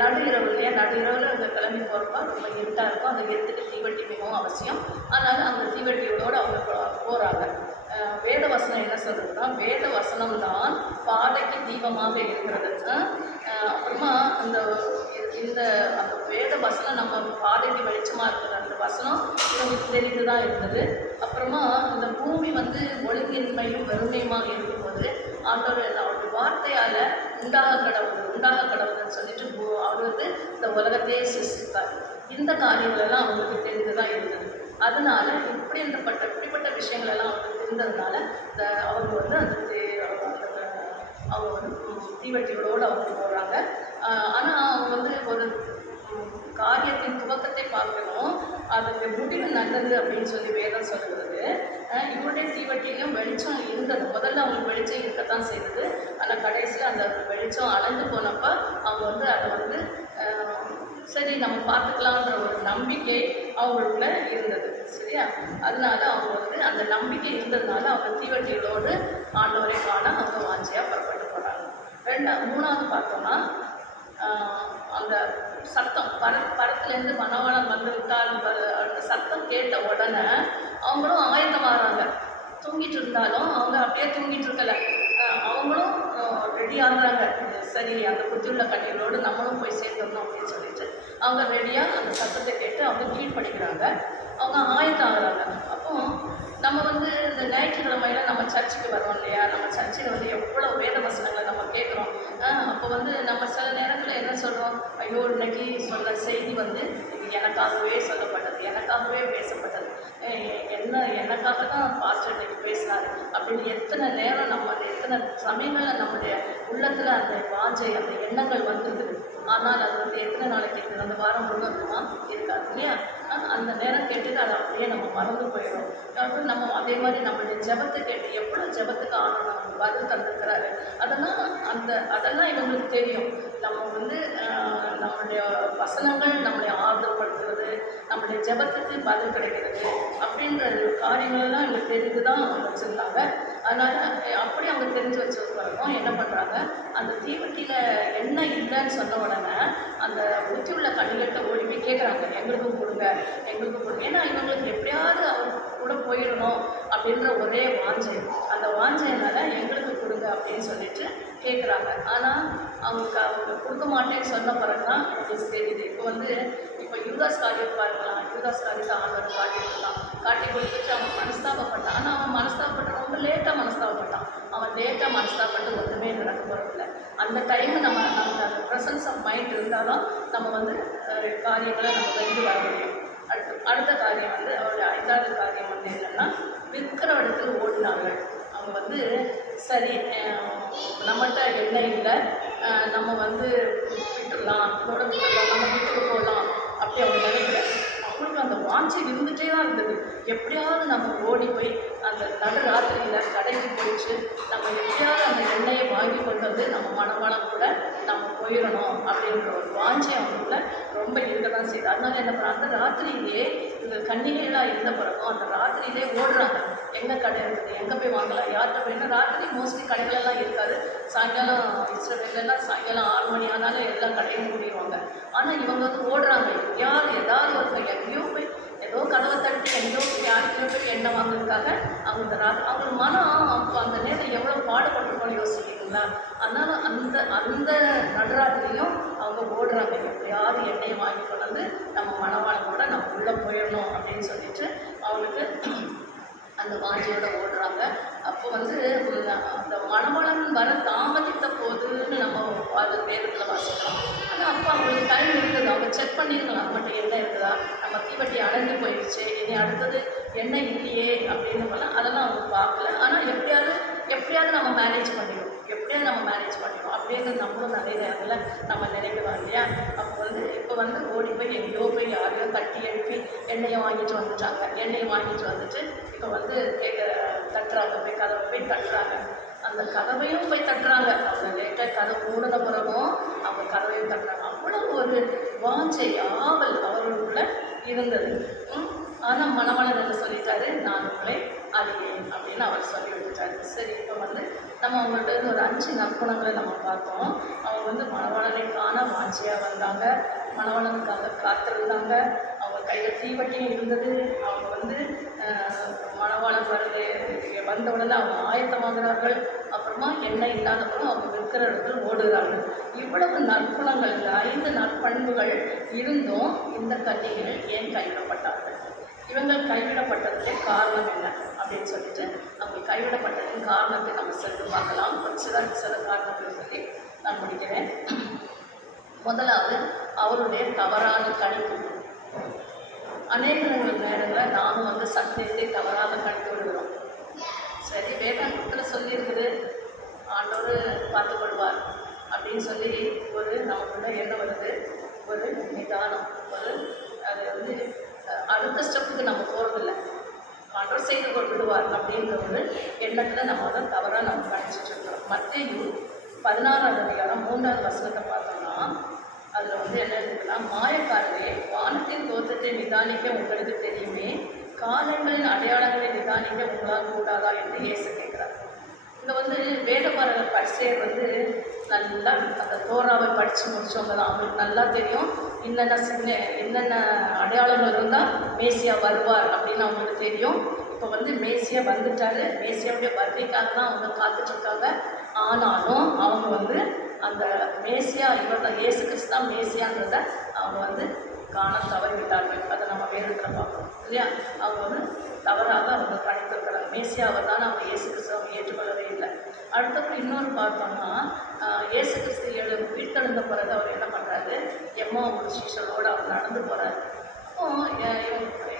நடு இரவு இல்லையா, நடு இரவில் அங்கே கிளம்பி போகிறப்ப ரொம்ப இருட்டாக இருக்கும். அந்த இருட்டுக்கு தீவெட்டி மிகவும் அவசியம். அதனால் அந்த தீவெட்டியோடு அவங்க போகிறாங்க. வேத வசனம் என்ன சொல்கிறதுனா, வேத வசனம் தான் பாதைக்கு தீபமாக இருக்கிறது. அப்புறமா அந்த அந்த வேத வசனம் நம்ம பாதைக்கு வெளிச்சமாக இருக்கிற அந்த வசனம் இவங்களுக்கு தெரிந்து தான் இருந்தது. அப்புறமா இந்த பூமி வந்து ஒழுங்கின்மையும் வெறுமையுமாக இருக்கும்போது அவருடைய வார்த்தையால் உண்டாக கடவுள்னு சொல்லிட்டு அவர் வந்து இந்த உலகத்தையே சிருஷ்டித்தார். இந்த காரியங்களெல்லாம் அவங்களுக்கு தெரிந்து தான் இருந்தது. அதனால இப்படிப்பட்ட விஷயங்கள் எல்லாம் அவங்களுக்கு தெரிந்ததுனால அவங்க வந்து அவங்க வந்து தீவெட்டிகளோடு அவங்க போகிறாங்க. ஆனால் அவங்க வந்து ஒரு காரியத்தின் துவக்கத்தை பார்க்கணும், அதுக்கு முடிவு நல்லது அப்படின்னு சொல்லி வேதம் சொல்கிறது. இவருடைய தீவெட்டிலையும் வெளிச்சம் இருந்தது. முதல்ல அவங்களுக்கு வெளிச்சம் இருக்கத்தான் செய்தது. ஆனால் கடைசியில் அந்த வெளிச்சம் அலைந்து போனப்போ அவங்க வந்து அதை வந்து சரி நம்ம பார்த்துக்கலான்ற ஒரு நம்பிக்கை அவங்களுக்குள்ள இருந்தது. சரியா? அதனால அவங்க வந்து அந்த நம்பிக்கை இருந்ததுனால அவங்க தீவெட்டிகளோடு ஆண்டவரை காண அவங்க வாஞ்சியாக புறப்பட்டு போகிறாங்க. மூணாவது பார்த்தோம்னா, அந்த சத்தம் பரத்துலேருந்து மணவாளன் வந்து விட்டால் அந்த சத்தம் கேட்ட உடனே அவங்களும் ஆயத்தமாகறாங்க. தூங்கிட்டு இருந்தாலும் அவங்க அப்படியே தூங்கிட்டு இருக்கலை, அவங்களும் ரெடி ஆகுறாங்க. சரி, அந்த புத்தியுள்ள கண்ணிகளோடு நம்மளும் போய் சேர்ந்துடணும் அப்படின்னு சொல்லிட்டு அவங்க ரெடியாக அந்த சத்தத்தை கேட்டு அவங்க கீழ்படிக்கிறாங்க. அவங்க ஆயத்தம் ஆகுறாங்க. அப்போ நம்ம வந்து இந்த ஞாயிற்றுக்கிழமையில நம்ம சர்ச்சுக்கு வரோம் இல்லையா, நம்ம சர்ச்சில் வந்து எவ்வளோ வேத வசனங்களை நம்ம கேட்குறோம். அப்போ வந்து நம்ம சில நேரத்தில் என்ன சொல்கிறோம், ஐயோ இன்னைக்கு சொல்கிற செய்தி வந்து இது எனக்காகவே சொல்லப்பட்டது, எனக்காகவே பேசப்பட்டது, எனக்காக தான் பாஸ்டர் இன்னைக்கு பேசினார் அப்படின்னு எத்தனை நேரம் நம்ம எத்தனை சமயங்களில் நம்முடைய உள்ளத்தில் அந்த வாஞ்சை அந்த எண்ணங்கள் வந்துருக்குது. ஆனால் அது வந்து எத்தனை நாளைக்கு இருக்குது, அந்த வாரம் முழுவதுமா இருக்காது இல்லையா. அந்த நேரம் கேட்டுட்டு அதை அப்படியே நம்ம மறந்து போயிடும். அப்புறம் நம்ம அதே மாதிரி நம்மளுடைய ஜெபத்தை கேட்டு எவ்வளோ ஜெபத்துக்கு ஆனோம் நமக்கு பதில் தந்துருக்கிறாரு. அதெல்லாம் இவங்களுக்கு தெரியும். நம்ம வந்து நம்மளுடைய வசனங்கள் நம்மளை ஆதரவுப்படுத்துறது, நம்மளுடைய ஜெபத்துக்கு பதில் கிடைக்கிறது அப்படின்ற காரியங்களெல்லாம் இவங்களுக்கு தெரிந்து தான் அவங்க வச்சுருந்தாங்க. அதனால் அப்படி அவங்க தெரிஞ்சு வச்சுருக்கிறோம். என்ன பண்ணுறாங்க, அந்த தீவெட்டியில் எண்ணெய் இல்லைன்னு சொன்ன உடனே அந்த புத்தி உள்ள கண்ணிகள்கிட்ட ஓடி போய் கேட்குறாங்க, எங்களுக்கும் கொடுங்க. ஏன்னா இவங்களுக்கு எப்படியாவது அவர் கூட போயிடணும் அப்படின்ற ஒரே வாஞ்சை. அந்த வாஞ்சையினால எங்களுக்கு கொடுங்க அப்படின்னு சொல்லிட்டு கேட்குறாங்க. ஆனால் அவங்க கொடுக்க மாட்டேன்னு சொன்ன பிறகு தான் எனக்கு தெரியுது. இப்போ யூதாஸ் காரியத்தை பார்க்கலாம். யூதாஸ் காரியத்தை ஆண்டவர் காட்டி கொடுத்துட்டு அவன் மனஸ்தாபப்பட்டான். ஆனால் அவன் மனஸ்தாபப்பட்ட ரொம்ப லேட்டாக மனஸ்தாபப்பட்டான். அவன் லேட்டாக மனஸ்தாபப்பட்டு ஒன்றுமே நடக்க போகிறதில்ல. அந்த டைமு நமக்கு அந்த ப்ரெசன்ஸ் ஆஃப் மைண்ட் இருந்தால் தான் நம்ம வந்து காரியங்களை நம்ம வென்று வர முடியும். அடுத்த காரியம் வந்து அவருடைய 5வது காரியம் வந்து என்னென்னா, விற்கிற இடத்துல ஓடினார்கள். அவங்க வந்து சரி நம்மகிட்ட எண்ணெய் இல்லை, நம்ம வந்து விட்டுடலாம், நம்ம வீட்டுக்கு போகலாம் அப்படி அவங்க நினைக்கல. அவங்களுக்கு அந்த வாஞ்சி இருந்துகிட்டே தான் இருந்தது. எப்படியாவது நம்ம ஓடி போய் அந்த நடுராத்திரியில் கடைக்கு போயிடுச்சு நம்ம எப்படியாவது அந்த எண்ணெயை வாங்கி கொண்டு வந்து நம்ம மனமனம் கூட நம்ம போயிடணும் அப்படின்ற ஒரு வாஞ்சி அவங்களுக்குள்ள ரொம்ப இருக்க தான் செய்யுது. அதனால என்ன பண்ணுறாங்க, அந்த ராத்திரியிலே இந்த கன்னிகைகளாக இருந்த பிறகும் அந்த ராத்திரியிலே ஓடுறாங்க. எங்கே கடை இருக்குது, எங்கே போய் வாங்கலாம், யார்கிட்ட போய். ஏன்னா ராத்திரி மோஸ்ட்லி கடைகளெல்லாம் இருக்காது. சாயங்காலம் இஸ்ரவேலெல்லாம் சாயங்காலம் 6 மணி ஆனாலும் எல்லாம் கடையும் முடிவாங்க. ஆனால் இவங்க வந்து ஓடுறாங்க. ஏதாவது ஒரு எங்கேயோ போய் ஏதோ கதவை தட்டி எங்கேயோ யாருக்கோ போய் எண்ணெய் வாங்குறதுக்காக அவங்க அவங்க மனம் அப்போ அந்த நேரம் எவ்வளோ பாடுபட்டுருக்கோன்னு யோசிக்கிறீங்களா. அதனால அந்த நடுராத்திரியும் அவங்க ஓடுறாங்க. எப்படியாவது எண்ணெயை வாங்கி கொண்டு வந்து நம்ம மனவாளனோட நம்ம உள்ளே போயிடணும் அப்படின்னு சொல்லிட்டு அவங்களுக்கு அந்த வாஞ்சியோட ஓடுறாங்க. அப்போ வந்து அந்த மணமளன் வர தாமதித்த போதுன்னு நம்ம அது வேதத்தில் வாசிக்கலாம். ஆனால் அப்போ அவங்களுக்கு டைம் இருக்குது. அவங்க செக் பண்ணியிருக்கலாம், நம்மகிட்ட எண்ணெய் இருக்குதா, நம்ம தீவெட்டி அடைஞ்சு போயிடுச்சு, இனி அடுத்தது எண்ணெய் இல்லையே அப்படின்னு பண்ணலாம். அதெல்லாம் அவங்க பார்க்கல. ஆனால் எப்படியாவது நம்ம மேனேஜ் பண்ணிடுவோம் அப்படின்னு நம்மளும் நிறைய நேரத்தில் நம்ம நினைக்கலாம் இல்லையா. அப்போ இப்போ ஓடி போய் எங்கேயோ போய் யாரையோ தட்டி எழுப்பி எண்ணெயை வாங்கிட்டு வந்துட்டு இப்போ தட்டுறாங்க, போய் கதவை போய் தட்டுறாங்க. அந்த கதவையும் போய் தட்டுறாங்க. அவங்க லேட்டாக கதவை மூடின பிறகும் அவங்க கதவையும் தட்டுறாங்க. அவ்வளோ ஒரு வாஞ்சை ஆவல் அவர்களுக்குள்ள இருந்தது. ஆனால் மணமளன் என்ன சொல்லிட்டாரு, நான் உங்களை அறியேன் அப்படின்னு அவர் சொல்லி விட்டுட்டாரு. சரி, இப்போ வந்து நம்ம அவங்கள்ட்ட இருந்து ஒரு 5 நற்குணங்களை நம்ம பார்த்தோம். அவங்க வந்து மணவாளனை காண வாஞ்சியாக வந்தாங்க, மணவாளனுக்காக காத்திருந்தாங்க, அவங்க கையில் தீவட்டியும் இருந்தது. அவங்க வந்து மணவாளன் வந்த உடனே அவங்க ஆயத்தமாகிறார்கள். அப்புறமா எண்ணெய் இல்லாதவங்களும் அவங்க விற்கிற இடத்துல ஓடுகிறார்கள். இவ்வளவு நற்குணங்கள், இந்த 5 நற்பண்புகள் இருந்தும் இந்த கன்னிகள் ஏன் கைவிடப்பட்டார்கள்? இவங்கள் கைவிடப்பட்டதுக்கு காரணம் என்ன அப்படின்னு சொல்லிட்டு அவங்க கைவிடப்பட்டதின் காரணத்தை நம்ம சென்று பார்க்கலாம். சில காரணங்களை சொல்லி நான் முடிக்கிறேன். முதலாவது அவருடைய தவறான கணிப்பு. அநேக நேரங்களில் நானும் வந்து சத்தியத்தை தவறாக கணித்து விடுகிறோம். சரி, வேதாந்தத்தில் சொல்லியிருக்குது ஆண்டவர் பார்த்துக்கொள்வார் அப்படின்னு சொல்லி ஒரு நமக்குள்ள என்ன வருது, ஒரு நிதானம், ஒரு அது வந்து அடுத்த ஸ்டெப்புக்கு நம்ம போகிறதில்ல, ஆண்டவர் செய்து கொள்விடுவார் அப்படின்ற ஒரு எண்ணத்தில் நம்ம அதை தவறாக நம்ம கணிச்சிட்டு இருக்கிறோம். மத்தேயு 16ஆம் அதிகாரம் 3ஆவது வசனத்தை பார்த்தோம்னா அதில் வந்து என்ன இருக்குன்னா, மாயக்காரரே, வானத்தின் தோற்றத்தை நிதானிக்க உங்களுக்கு தெரியுமே, காலங்களின் அடையாளங்களை நிதானிக்க உங்களால் கூடாதா என்று இயேசு கேட்குறார். இங்கே வந்து வேதபாரகர் பரிசேயர் வந்து நல்லா அந்த தோராவை படித்து முடித்தவங்க தான். அவங்களுக்கு நல்லா தெரியும் என்னென்ன அடையாளங்கள் இருந்தால் மேசியா வருவார் அப்படின்னு அவங்களுக்கு தெரியும். இப்போ வந்து மேசியா வந்துட்டார், மேசியாவுடைய வருகைக்காக தான் அவங்க காத்துட்ருக்காங்க. ஆனாலும் அவங்க வந்து அந்த மேசியா இவர் தான், இயேசு கிறிஸ்து தான் மேசியான்றதை அவங்க வந்து காண தவறிவிட்டார்கள். அதை நம்ம வேதத்தில் பார்க்கணும் இல்லையா? அவங்க வந்து தவறாக அவங்க கணித்திருக்கிறாங்க. மேசியாவை தான் அவங்க இயேசு கிறிஸ்து அவங்க ஏற்றுக்கொள்ளவே இல்லை. அடுத்தப்பறம் இன்னொன்று பார்த்தோம்னா, இயேசு கிறிஸ்து உயிர்த்தெழுந்த பிறகு அவர் என்ன பண்ணுறாரு, எம்மாவூர் சீஷரோடு அவர் நடந்து போகிறாரு. அப்போ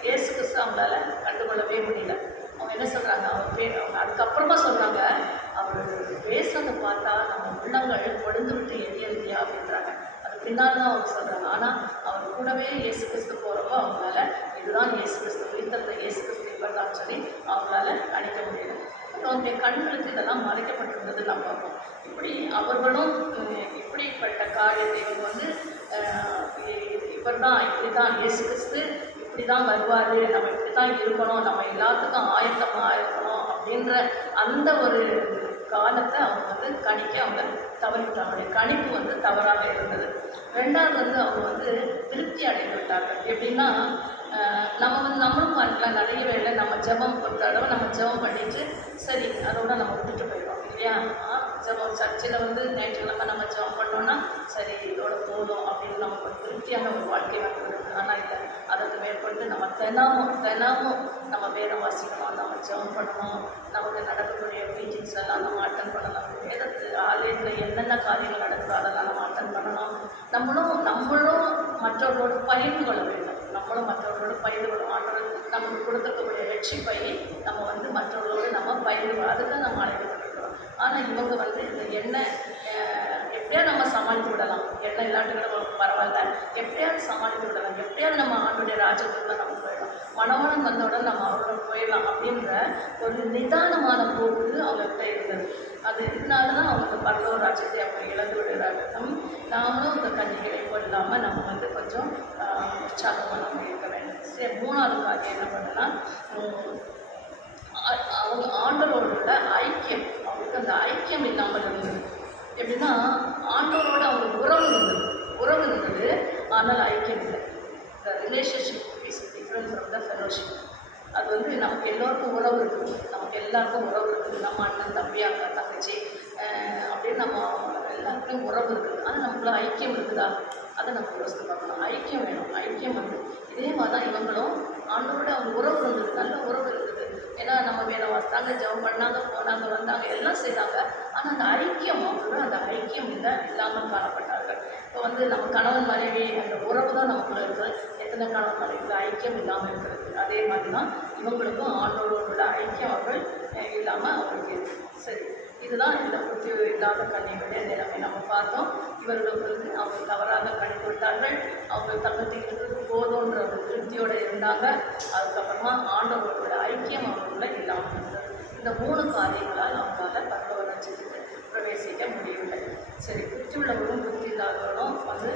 இயேசு கிறிஸ்து அவங்களால கண்டுகொள்ளவே முடியல. அவங்க என்ன சொல்கிறாங்க, அவங்க அதுக்கப்புறமா சொல்கிறாங்க, அவர் பேசுறதை பார்த்தா நம்ம உள்ளங்கள் கொழுந்து விட்டு எரியலையா அப்படின்றாங்க. அது பின்னால் தான் அவங்க சொல்கிறாங்க. ஆனால் அவர் கூடவே இயேசு கிறிஸ்து போகிறப்போ அவங்களால இதுதான் இயேசு கிறிஸ்து, உயிர்த்தெழுந்த இயேசு கிறிஸ்து இவர்தான் சொல்லி அவங்களால அணிக்க முடியல. அவங்களுடைய கண்களுக்கு இதெல்லாம் மறைக்கப்பட்டிருந்தது நம்ம பார்ப்போம். இப்படி அவர்களும் இப்படிப்பட்ட காரியத்தை இவங்க வந்து இவர் தான், இப்படி தான் இயேசு கிறிஸ்து இப்படி தான் வருவார், நம்ம இப்படி தான் இருக்கணும், நம்ம எல்லாத்துக்கும் ஆயத்தமாக இருக்கணும் அப்படின்ற அந்த ஒரு காலத்தை அவங்க வந்து கணிக்க அவங்க தவறிவிட்டாங்க. அவங்களுடைய கணிப்பு வந்து தவறாக இருந்தது. ரெண்டாவது வந்து அவங்க வந்து திருப்தி அடைந்து விட்டார்கள். எப்படின்னா, நம்மளும் பார்க்கலாம், நிறைய வேலை நம்ம ஜெபம் ஒரு தடவை நம்ம ஜெபம் பண்ணிட்டு சரி அதோட நம்ம விட்டுட்டு போயிடுவோம் இல்லையா? ஜெபம் சர்ச்சில் வந்து ஞாயிற்றுக்கிழமை நம்ம ஜெபம் பண்ணோன்னா சரி இதோட போதும் அப்படின்னு நமக்கு ஒரு திருப்தியான ஒரு வாழ்க்கை வந்துடுது. ஆனால் இல்லை, அதற்கு மேற்கொண்டு நம்ம தினமும் நம்ம வேதம் வாசிக்கணும், நம்ம ஜெபம் பண்ணணும், நமக்கு நடக்கக்கூடிய மீட்டிங்ஸ் எல்லாம் நம்ம அட்டன் பண்ணலாம், வேதத்து ஆலயத்தில் என்னென்ன காரியங்கள் நடக்குதோ அதெல்லாம் நம்ம அட்டன் பண்ணணும். நம்மளும் மற்றவர்களோடு பகிர்ந்து கொள்ள வேண்டும். நம்மளும் மற்றவர்களோடு பகிர்ந்து கொள்ளும். ஆண்டவர் நமக்கு கொடுத்துருக்கக்கூடிய வெற்றிப்பை நம்ம வந்து மற்றவர்களோடு நம்ம பகிர்ந்து, அதுதான் நம்ம அழைக்கப்பட்டிருக்கிறோம். ஆனால் இவங்க வந்து இந்த எண்ணெய் எப்படியா நம்ம சமாளித்து விடலாம், எண்ணெய் இல்லாட்டுக்கிற பரவாயில்ல, எப்படியாவது சமாளித்து விடலாம், எப்படியாவது நம்ம ஆண்டுடைய ராஜ்யத்துக்குள்ள நம்ம போயிடலாம், மணவாளன் வந்தவுடன் நம்ம அவரோட போயிடலாம் அப்படின்ற ஒரு நிதானமான போக்கு அவங்ககிட்ட இருந்தது. அது இதனால தான் அவங்க பரலோக ராஜ்யத்தை அவங்க இழந்து விடுகிறார்கள். நாமளும் இந்த கன்னிகளை இல்லாமல் நம்ம வந்து கொஞ்சம் உற்சாகமாக நம்ம இருக்க வேண்டும். சரி, மூணாவது காரியம் என்ன பண்ணனா, அவங்க ஆண்டவரோட ஐக்கியம், அவங்களுக்கு அந்த ஐக்கியம் இல்லாமல் இருந்தது. எப்படின்னா, ஆண்டவரோட அவங்களுக்கு உறவு இருந்தது ஆனால் ஐக்கியம் இல்லை. The relationship is different from the fellowship. அது வந்து நமக்கு எல்லோருக்கும் உறவு இருக்குது, நமக்கு எல்லாருக்கும் உறவு இருக்குது. நம்ம அண்ணன் தம்பி அக்கா தங்கச்சி அப்படின்னு நம்ம எல்லாருக்கும் உறவு இருக்குது. ஆனால் நமக்குள்ள ஐக்கியம் இருக்குதா, அதை நம்ம யோசித்து பார்க்கணும். ஐக்கியம் வேணும். ஐக்கியம் வந்து இதே மாதிரி தான் இவங்களும் ஆண்டவரோட அவங்க உறவு இருந்தது, நல்ல உறவு இருந்தது. ஏன்னா நம்ம வேதம் வாசித்தாங்க, ஜெபம் பண்ணாங்க, போனாங்க, வந்தாங்க, எல்லாம் செய்தாங்க. ஆனால் அந்த ஐக்கியம், அவங்களோட அந்த ஐக்கியம் இல்லாமல் காணப்பட்டார்கள். இப்போ வந்து நம்ம கணவன் மனைவி அந்த உறவு தான் நமக்குள்ள இருக்குது. எத்தனை கணவன் மனைவி ஐக்கியம் இல்லாமல் இருக்கிறது. அதே மாதிரி தான் இவங்களுக்கும் ஆண்டவரோட ஐக்கியம் அவர்கள் இல்லாமல் அவங்களுக்கு இருக்குது. சரி, இதுதான் இந்த புத்தி இல்லாத கன்னிகளுடைய நிலைமை நம்ம பார்த்தோம். இவர்களுக்கு அவங்க தவறாக கணித்து விட்டார்கள். அவங்க தங்களுக்கு இருக்கிறது போதுன்ற ஒரு திருப்தியோடு இருந்தாங்க. அதுக்கப்புறமா ஆண்டவர்களோட ஐக்கியம் அவங்களுக்குள்ள இல்லாமல் இருந்தது. இந்த 3 காரியங்களால் அவங்களால பரலோக ராஜ்யத்துக்கு பிரவேசிக்க முடியவில்லை. சரி, புத்தி உள்ளவர்களும் புத்தி இல்லாதவர்களும் வந்து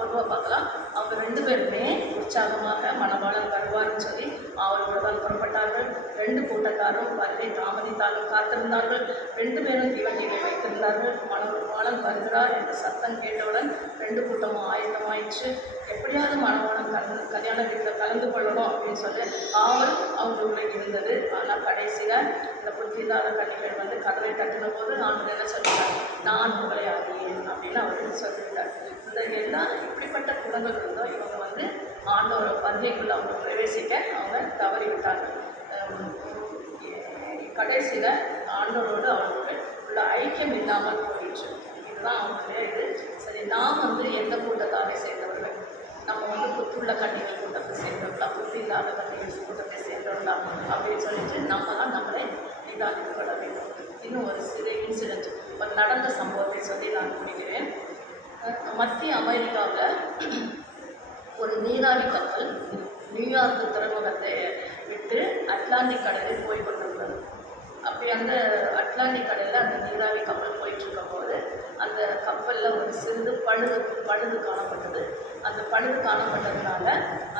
பொதுவாக பார்க்கலாம். அவங்க 2 பேருமே உற்சாகமாக மணவாளன் வருவார்னு சொல்லி அவரோடு தான் புறப்பட்டார்கள். 2 கூட்டத்தாரும் வருகை தாமதித்தாலும் காத்திருந்தார்கள். 2 பேரும் தீவண்டிகளை வைத்திருந்தார்கள். மணவாளன் வருகிறார் என்ற சத்தம் கேட்டவுடன் 2 கூட்டமும் ஆயத்தமாயிடுச்சு. எப்படியாவது மணவாளன் கல்யாண வீட்டில் கலந்து கொள்ளணும் அப்படின்னு சொல்லி ஆவல் அவங்களுடைய இருந்தது. ஆனால் கடைசியில் இந்த புத்தி இல்லாத கன்னிகள் வந்து கதவை தட்டின போது நான் என்ன சொல்லிட்டார், நான் உங்களை அறியேன் அப்படின்னு அவர் சொல்லிட்டார். இந்த எல்லா இப்படிப்பட்ட குணங்கள் இருந்தோ இவங்க வந்து ஆண்டோர வருகைக்குள்ள அவங்க பிரவேசிக்க அவங்க தவறி விட்டார்கள். கடைசியில் ஆண்டோரோடு அவங்களுக்கு உள்ள ஐக்கியம் இல்லாமல் போயிடுச்சு. இதுதான் அவங்களுடைய இது. சரி, நாம் வந்து எந்த கூட்டத்தாரை சேர்ந்தவர்கள்? நம்ம வந்து புத்துள்ள கன்னிகள் கூட்டத்தை சேர்ந்தவர்களா, புத்தி இல்லாத கன்னிகள் கூட்டத்தை சேர்ந்தவர்களா அப்படின்னு சொல்லிட்டு நம்ம தான் நம்மளை நிதானித்து கொள்ள வேண்டும். இன்னும் ஒரு சிறு இன்சிடென்ட், ஒரு நடந்த சம்பவத்தை சொல்லி நான் முடிக்கிறேன். மத்திய அமெரிக்காவில் ஒரு நீராவி கப்பல் நியூயார்க் துறைமுகத்தை விட்டு அட்லாண்டிக் கடலில் போய் கொண்டிருந்தது. அப்படி அந்த அட்லாண்டிக் கடலில் அந்த நீராவி கப்பல் போயிட்டுருக்கும் போது அந்த கப்பலில் ஒரு சிறிது பழுது காணப்பட்டது. அந்த பழுது காணப்பட்டதுனால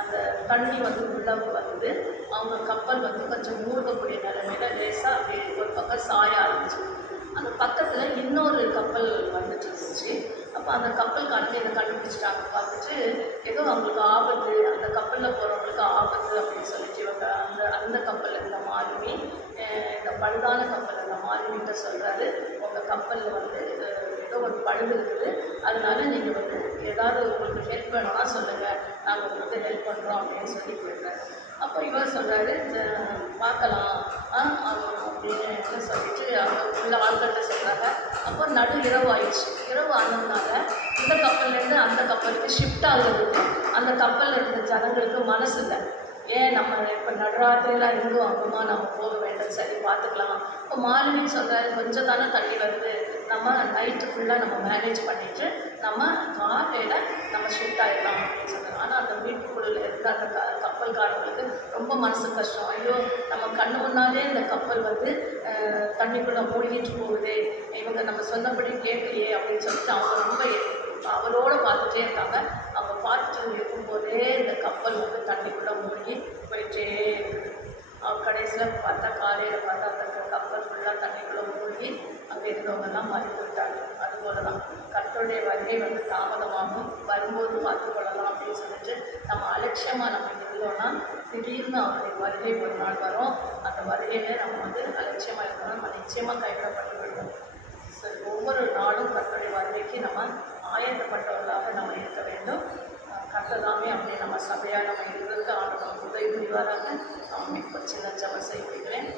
அந்த தண்ணி வந்து உள்ளே வந்து அவங்க கப்பல் வந்து கொஞ்சம் மூழ்கக்கூடிய நிலைமையில் லேசாக அப்படி ஒரு பக்கம் சாய ஆரம்பிச்சு. அந்த பக்கத்தில் இன்னொரு கப்பல் வந்துட்டு இருந்துச்சு. அப்போ அந்த கப்பல்காரங்க இதை கண்டுபிடிச்சிட்டாங்க. பார்த்துட்டு ஏதோ அவங்களுக்கு ஆபத்து, அந்த கப்பலில் போகிறவங்களுக்கு ஆபத்து அப்படின்னு சொல்லிட்டு இவங்க அந்த கப்பலில் இருந்த மாலுமி, இந்த பழுதான கப்பல் அந்த மாலுமிகிட்ட சொல்கிறாரு, உங்கள் கப்பலில் வந்து ஏதோ ஒரு பழுது இருக்குது, அதனால நீங்கள் வந்து ஏதாவது உங்களுக்கு ஹெல்ப் வேணும்னா சொல்லுங்கள், நாங்கள் உங்களுக்கு ஹெல்ப் பண்ணுறோம் அப்படின்னு சொல்லி போயிருக்காரு. அப்போ இவர் சொல்கிறாரு, பார்க்கலாம் அப்படின்னு சொல்லிட்டு அவங்க உள்ள ஆட்கள்கிட்ட சொல்கிறாங்க. அப்போ நடு இரவு ஆயிடுச்சு. இரவு ஆனதுனால இந்த கப்பல்லேருந்து அந்த கப்பலுக்கு ஷிஃப்ட் ஆகுறதுக்கு அந்த கப்பலில் இருந்த ஜனங்களுக்கு மனசு இல்லை. ஏன் நம்ம இப்போ நடுராத்திரிலாம் இருந்தும் அங்கம்மா நம்ம போக வேண்டும், சரி பார்த்துக்கலாம். இப்போ மாலுமின்னு சொல்கிறாரு, கொஞ்சம் தானே தண்ணி வருது, நம்ம நைட்டு ஃபுல்லாக நம்ம மேனேஜ் பண்ணிவிட்டு நம்ம காலையில் நம்ம ஷிஃப்ட் ஆகிடலாம் அப்படின்னு சொல்கிறாங்க. ஆனால் அந்த மீட்புக்குழுவில் இருந்த அந்த கப்பல்காரங்களுக்கு ரொம்ப மனசு கஷ்டம். ஐயோ, நம்ம கண்ணு முன்னாலே இந்த கப்பல் வந்து தண்ணிக்குள்ளே மூழ்கிட்டு போகுது, இவங்க நம்ம சொன்னபடி கேட்கலையே அப்படின்னு சொல்லிட்டு அவங்க ரொம்ப அவளோடு பார்த்துட்டே இருக்காங்க. அவங்க பார்த்துட்டு இருக்கும்போதே இந்த கப்பல் வந்து தண்ணிக்குள்ளே மூழ்கி போயிட்டே இருக்குது. அவங்க கடைசியில் பார்த்தா காலையில் பார்த்தா அந்த கப்பல் ஃபுல்லாக தண்ணிக்குள்ளே மூழ்கி அங்கே இருந்தவங்கெல்லாம் மறைத்து விட்டாங்க. அதுபோல தான் கர்த்தருடைய வருகை வந்து தாமதமாகும், வரும்போது பார்த்துக்கொள்ளலாம் அப்படின்னு சொல்லிட்டு நம்ம அலட்சியமாக நம்ம இருந்தோம்னா திடீர்னு அவருடைய வருகை ஒரு நாள் வரும். அந்த வருகையில் நம்ம வந்து அலட்சியமாக இருக்கணும், நம்ம நிச்சயமாக கைவிடப்பட்டு விடுவோம். சரி, ஒவ்வொரு நாளும் கர்த்தருடைய வருகைக்கு நம்ம ஆயத்தப்பட்டவர்களாக நம்ம இருக்க வேண்டும். கர்த்ததாமே அப்படி நம்ம சபையாக நம்ம இருக்கிறதுக்கு ஆண்டு நமக்கு உதவி புரிவாராக. ஒரு சின்ன ஜெபம் செய்கிறேன்.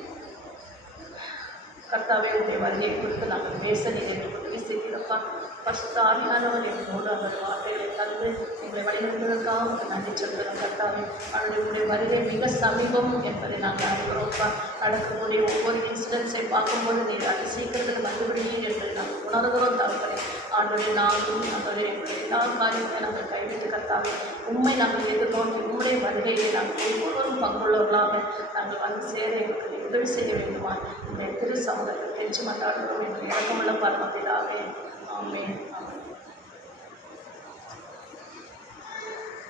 கர்த்தாவே, உடைய வருகையை குறித்து நாங்கள் பேச நீங்கள் உதவி செய்கிறப்பா. ஃபஸ்ட் ஆவியானவர் எங்களோடு அவர் வார்த்தைகளை தந்து எங்களை வழிநடத்துவதற்காக நன்றி சொல்கிறோம். கர்த்தாவே, அவருடைய வருகை மிக சமீபம் என்பதை நாங்கள் அறிகிறோம்ப்பா. நடக்கக்கூடிய ஒவ்வொரு இன்சிடென்ட்ஸை பார்க்கும்போது நீங்கள் அது சீக்கிரத்தில் வந்துவிடுவீங்க என்று நாங்கள் உணர்கிறோம். தகப்பனே, ஆண்டவரே, நாங்களும் நம்மளுடைய எல்லா காரியத்தை நாங்கள் கைவிட்டு கர்த்தாவே உண்மை நாங்கள் எதிர்நோக்கி உங்களுடைய வருகையை நாங்கள் ஒவ்வொருவரும் பங்குள்ளவர்களாக நாங்கள் வந்து சேர எங்களுக்கு உதவி செய்ய வேண்டுமா? இந்த திரு சமூகத்தில் கெஞ்சி மன்றாடுகிறோம். எங்கள் இறக்கமுள்ள பரமபிதாவே, ஆமென்.